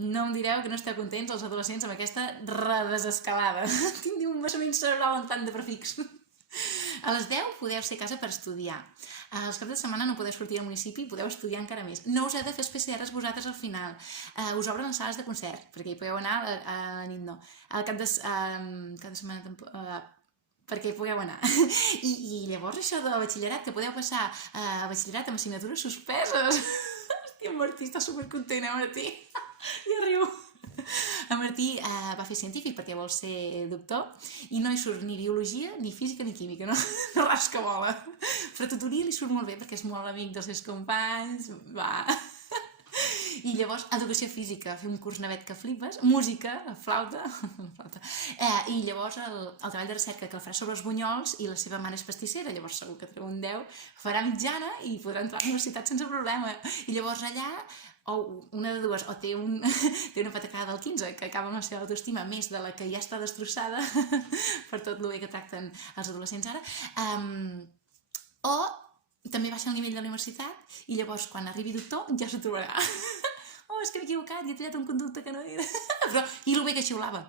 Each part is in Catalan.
No em direu que no esteu contents els adolescents amb aquesta redesescalada. Tinc un vessament cerebral amb tant de prefix. A les 10 podeu ser a casa per estudiar. Els caps de setmana no podeu sortir al municipi i podeu estudiar encara més. No us heu de fer els PCRs vosaltres al final. Us obren les sales de concert, perquè hi podeu anar a la nit, no. Al cap de setmana perquè hi pugueu anar. I llavors això de batxillerat, que podeu passar a batxillerat amb assignatures suspeses. Hòstia, en Martí està supercontent, Martí? Ja riu. En Martí va fer científic perquè vol ser doctor i no hi surt ni biologia, ni física, ni química, no ras que vola. Però tutoria li surt molt bé perquè és molt amic dels seus companys, va. I llavors, educació física, fer un curs navet que flipes, música, flauta, i llavors el treball de recerca que el farà sobre els bunyols i la seva mare és pastissera, llavors segur que treu un 10, farà mitjana i podrà entrar a la universitat sense problema. I llavors allà, o una de dues, o té una patacada del 15 que acaba amb la seva autoestima més de la que ja està destrossada per tot el bé que tracten els adolescents ara, o també baixa el nivell de la universitat i llavors quan arribi doctor ja s'ho trobarà. Oh, és que m'he equivocat i he tallat un conducte que no era. Però, i el bé que xiulava.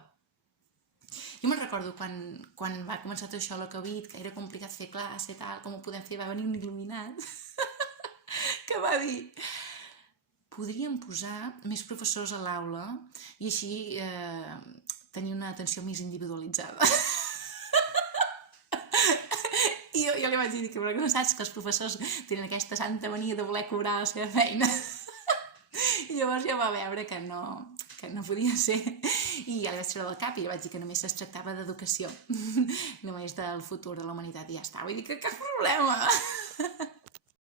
Jo me'n recordo quan va començar tot això, la Covid, que era complicat fer classe i tal, com ho podem fer, va venir un il·luminat que va dir: podríem posar més professors a l'aula i així tenir una atenció més individualitzada. I jo li vaig dir que no saps que els professors tenen aquesta santa mania de voler cobrar la seva feina. I llavors ja va veure que no podia ser. I ja li vaig treure del cap i li vaig dir que només es tractava d'educació, només del futur de la humanitat i ja està. Vull dir que cap problema.